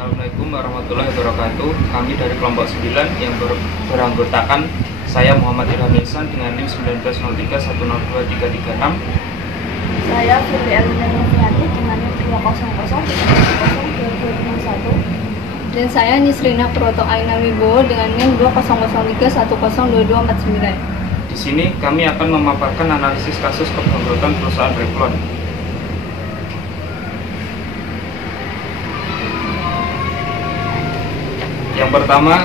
Assalamualaikum warahmatullahi wabarakatuh. Kami dari kelompok 9 yang beranggotakan saya Muhammad Ilham Ihsan dengan NIM 1903102336. Saya Firly Elina Noviani dengan NIM 200102251. Dan saya Nisrina Proto Aina Wibowo dengan NIM 2003102249. Di sini kami akan memaparkan analisis kasus kebangkrutan perusahaan Revlon. Yang pertama,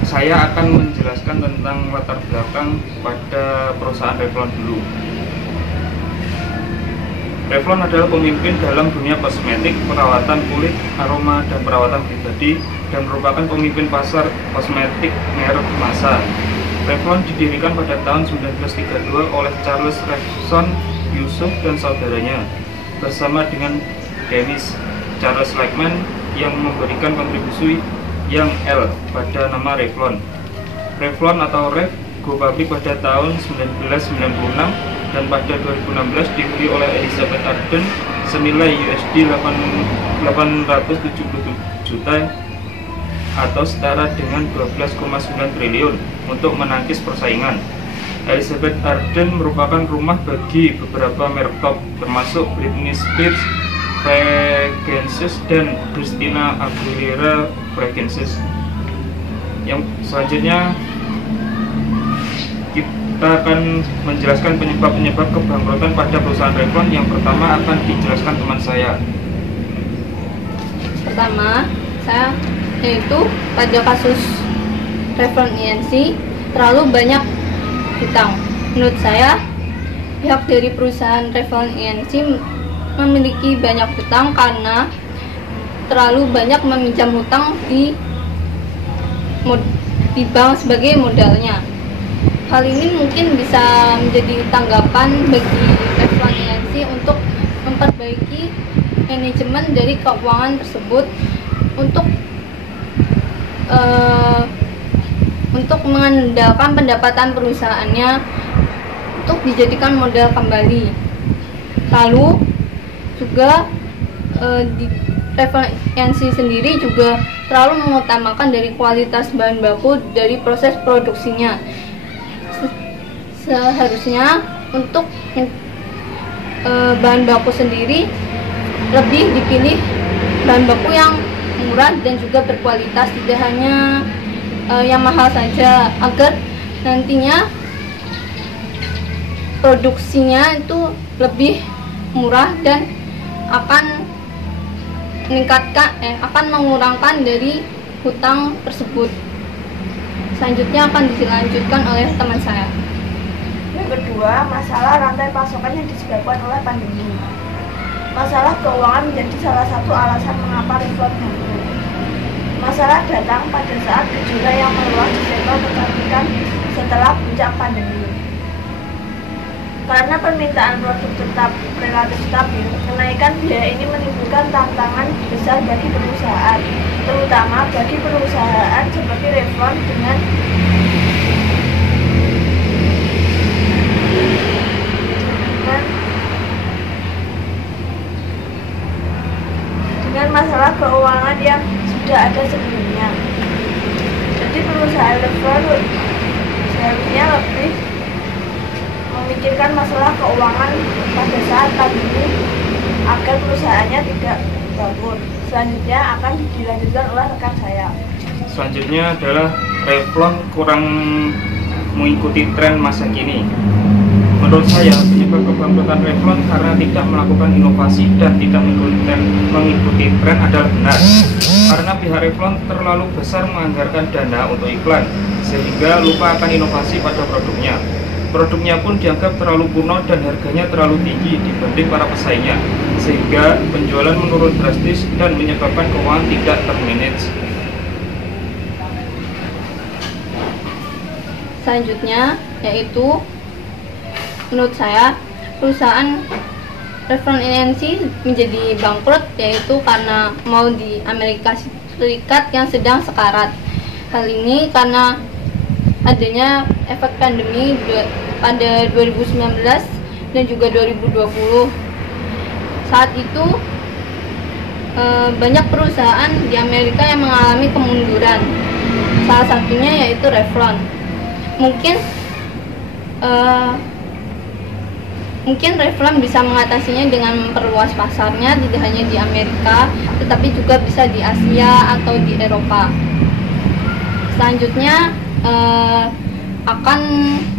saya akan menjelaskan tentang latar belakang pada perusahaan Revlon dulu. Revlon adalah pemimpin dalam dunia kosmetik, perawatan kulit, aroma, dan perawatan pribadi, dan merupakan pemimpin pasar kosmetik merek massa. Revlon didirikan pada tahun 1932 oleh Charles Revson Yusuf dan saudaranya, bersama dengan Dennis Charles Lakeman yang memberikan kontribusi yang L pada nama Revlon. Revlon atau Rev go public pada tahun 1996 dan pada 2016 dibeli oleh Elizabeth Arden senilai USD 870 juta atau setara dengan 12,9 triliun untuk menangkis persaingan. Elizabeth Arden merupakan rumah bagi beberapa merek top termasuk Britney Spears Fragrances dan Christina Aguilera Fragrances. Yang selanjutnya kita akan menjelaskan penyebab-penyebab kebangkrutan pada perusahaan Revlon. Yang pertama akan dijelaskan teman saya. Pertama, yaitu pada kasus Revlon INC terlalu banyak hutang. Menurut saya, pihak dari perusahaan Revlon INC memiliki banyak hutang karena terlalu banyak meminjam hutang di bank sebagai modalnya. Hal ini mungkin bisa menjadi tanggapan bagi Revlon INC untuk memperbaiki manajemen dari keuangan tersebut untuk mengandalkan pendapatan perusahaannya untuk dijadikan modal kembali. Lalu juga di Revlon INC sendiri juga terlalu mengutamakan dari kualitas bahan baku dari proses produksinya. Seharusnya untuk bahan baku sendiri lebih dipilih bahan baku yang murah dan juga berkualitas, tidak hanya yang mahal saja, agar nantinya produksinya itu lebih murah dan akan mengurangkan dari hutang tersebut. Selanjutnya akan dilanjutkan oleh teman saya. Yang kedua, masalah rantai pasokan yang disebabkan oleh pandemi. Masalah keuangan menjadi salah satu alasan mengapa Revlon bangkrut. Masalah datang pada saat gejolak yang meluas di sektor kecantikan setelah puncak pandemi. Karena permintaan produk tetap relatif stabil, kenaikan biaya ini menimbulkan tantangan besar bagi perusahaan, terutama bagi perusahaan seperti Revlon dengan masalah keuangan yang sudah ada sebelumnya. Jadi perusahaan Revlon seharusnya lebih memikirkan masalah keuangan pada saat pandemi agar perusahaannya tidak bangkrut. Selanjutnya akan dilanjutkan oleh rekan saya. Selanjutnya adalah Revlon kurang mengikuti tren masa kini. Menurut saya, penyebab kebangkrutan Revlon karena tidak melakukan inovasi dan tidak mengikuti tren adalah benar. Karena pihak Revlon terlalu besar menganggarkan dana untuk iklan, sehingga lupa akan inovasi pada produknya. Produknya pun dianggap terlalu kuno dan harganya terlalu tinggi dibanding para pesaingnya, sehingga penjualan menurun drastis dan menyebabkan keuangan tidak termanage. Selanjutnya yaitu menurut saya perusahaan Revlon INC menjadi bangkrut yaitu karena mau di Amerika Serikat yang sedang sekarat. Hal ini karena adanya efek pandemi pada 2019 dan juga 2020. Saat itu banyak perusahaan di Amerika yang mengalami kemunduran. Salah satunya yaitu Revlon. Mungkin Revlon bisa mengatasinya dengan memperluas pasarnya, tidak hanya di Amerika, tetapi juga bisa di Asia atau di Eropa. Selanjutnya akan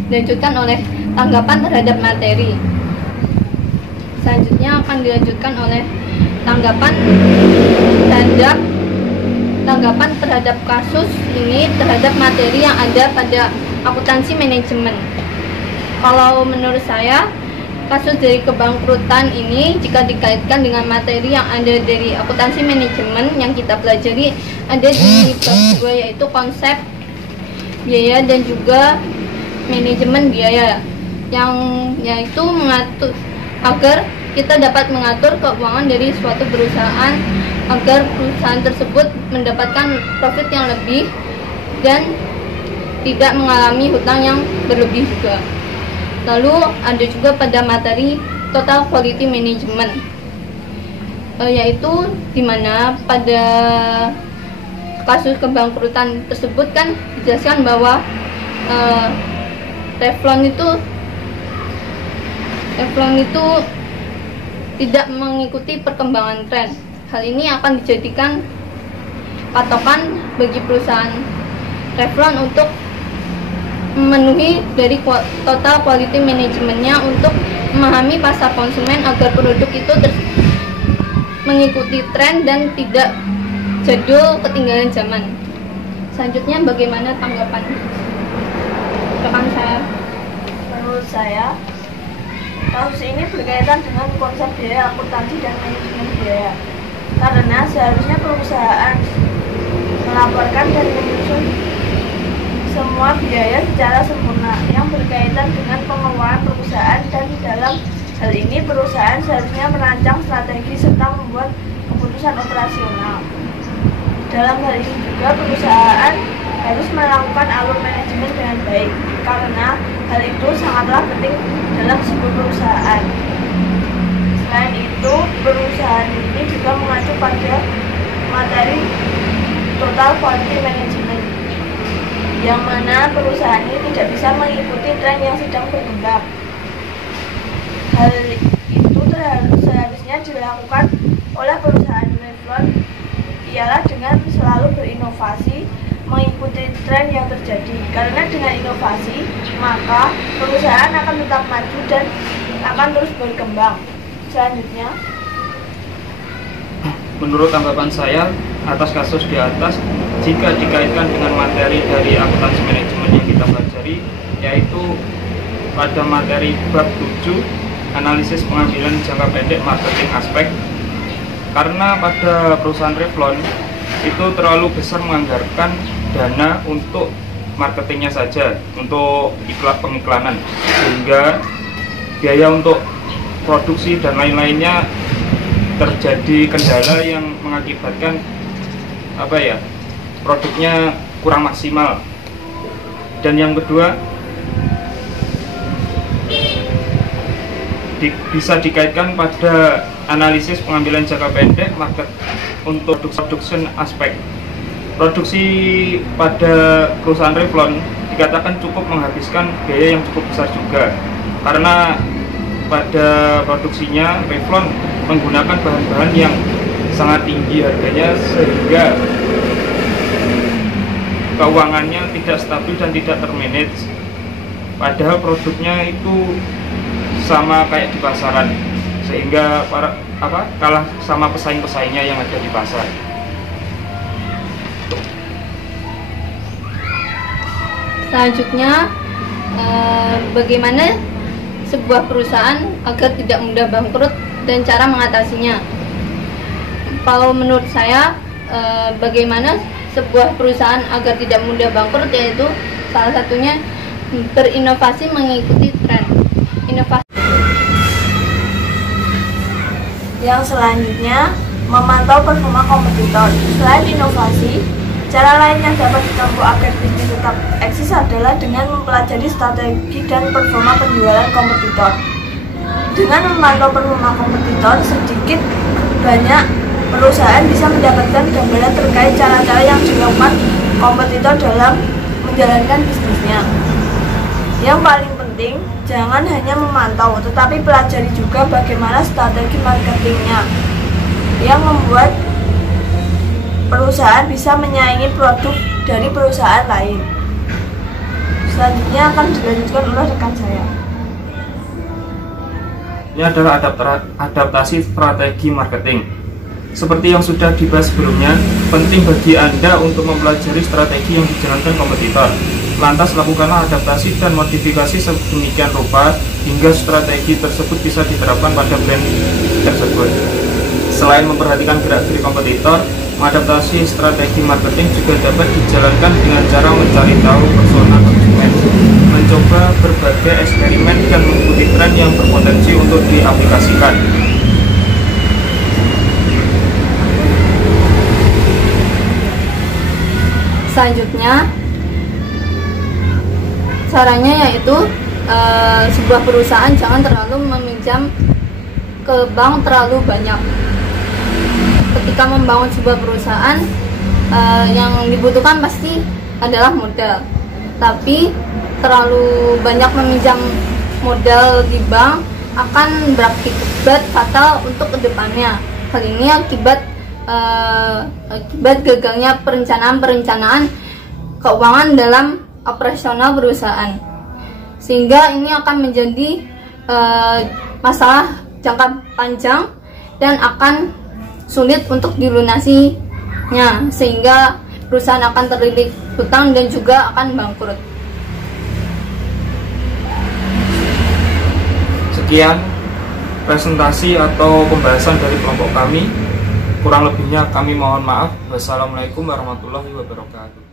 dilanjutkan oleh tanggapan terhadap materi. Selanjutnya akan dilanjutkan oleh tanggapan terhadap kasus ini terhadap materi yang ada pada akuntansi manajemen. Kalau menurut saya, kasus dari kebangkrutan ini jika dikaitkan dengan materi yang ada dari akuntansi manajemen yang kita pelajari ada di bab 2, yaitu konsep biaya dan juga manajemen biaya, yang yaitu mengatur agar kita dapat mengatur keuangan dari suatu perusahaan agar perusahaan tersebut mendapatkan profit yang lebih dan tidak mengalami hutang yang berlebih juga. Lalu ada juga pada materi total quality management, yaitu dimana pada kasus kebangkrutan tersebut kan dijelaskan bahwa Revlon itu tidak mengikuti perkembangan tren. Hal ini akan dijadikan patokan bagi perusahaan Revlon untuk memenuhi dari total quality manajemennya untuk memahami pasar konsumen agar produk itu mengikuti tren dan tidak jadul ketinggalan zaman. Selanjutnya bagaimana tanggapan rekan saya? Menurut saya, kasus ini berkaitan dengan konsep biaya akuntansi dan manajemen biaya. Karena seharusnya perusahaan melaporkan dan menyusun semua biaya secara sempurna yang berkaitan dengan pengeluaran perusahaan, dan dalam hal ini perusahaan seharusnya merancang strategi serta membuat keputusan operasional. Dalam hal ini juga perusahaan harus melakukan alur manajemen dengan baik, karena hal itu sangatlah penting dalam sebuah perusahaan. Selain itu, perusahaan ini juga mengacu pada materi total quality management, yang mana perusahaan ini tidak bisa mengikuti tren yang sedang berkembang. Hal itu seharusnya dilakukan oleh perusahaan Revlon ialah dengan selalu berinovasi mengikuti tren yang terjadi. Karena dengan inovasi, maka perusahaan akan tetap maju dan akan terus berkembang. Selanjutnya, menurut tanggapan saya atas kasus di atas, jika dikaitkan dengan materi dari akuntansi manajemen yang kita pelajari, yaitu pada materi bab 7 analisis pengambilan jangka pendek marketing aspek, karena pada perusahaan Revlon itu terlalu besar menganggarkan dana untuk marketingnya saja, untuk pengiklanan, sehingga biaya untuk produksi dan lain-lainnya terjadi kendala yang mengakibatkan produknya kurang maksimal. Dan yang kedua, bisa dikaitkan pada analisis pengambilan jangka pendek market untuk production aspek. Produksi pada perusahaan Revlon dikatakan cukup menghabiskan biaya yang cukup besar juga, karena pada produksinya Revlon menggunakan bahan-bahan yang sangat tinggi harganya, sehingga keuangannya tidak stabil dan tidak termanage. Padahal produknya itu sama kayak di pasaran, sehingga kalah sama pesaing-pesaingnya yang ada di pasar. Selanjutnya, bagaimana sebuah perusahaan agar tidak mudah bangkrut dan cara mengatasinya? Kalau menurut saya, bagaimana sebuah perusahaan agar tidak mudah bangkrut, yaitu salah satunya berinovasi mengikuti tren. yang selanjutnya, memantau performa kompetitor. Selain inovasi, cara lain yang dapat ditempuh agar bisnis tetap eksis adalah dengan mempelajari strategi dan performa penjualan kompetitor. Dengan memantau performa kompetitor, sedikit banyak perusahaan bisa mendapatkan gambaran terkait cara-cara yang dilakukan kompetitor dalam menjalankan bisnisnya. Yang paling penting, jangan hanya memantau, tetapi pelajari juga bagaimana strategi marketingnya yang membuat perusahaan bisa menyaingi produk dari perusahaan lain. Selanjutnya akan dilanjutkan oleh rekan saya. Ini adalah adaptasi strategi marketing. Seperti yang sudah dibahas sebelumnya, penting bagi Anda untuk mempelajari strategi yang dijalankan kompetitor. Lantas lakukanlah adaptasi dan modifikasi sedemikian rupa hingga strategi tersebut bisa diterapkan pada brand tersebut. Selain memperhatikan gerak-gerik kompetitor, mengadaptasi strategi marketing juga dapat dijalankan dengan cara mencari tahu persona konsumen, mencoba berbagai eksperimen dan mengikuti tren yang berpotensi untuk diaplikasikan. Selanjutnya, caranya yaitu sebuah perusahaan jangan terlalu meminjam ke bank terlalu banyak. Ketika membangun sebuah perusahaan, yang dibutuhkan pasti adalah modal. Tapi terlalu banyak meminjam modal di bank akan berakibat fatal untuk kedepannya. Hal ini akibat gagalnya perencanaan keuangan dalam operasional perusahaan, sehingga ini akan menjadi masalah jangka panjang dan akan sulit untuk dilunasinya, sehingga perusahaan akan terlilit hutang dan juga akan bangkrut. Sekian presentasi atau pembahasan dari kelompok kami. Kurang lebihnya kami mohon maaf. Wassalamualaikum warahmatullahi wabarakatuh.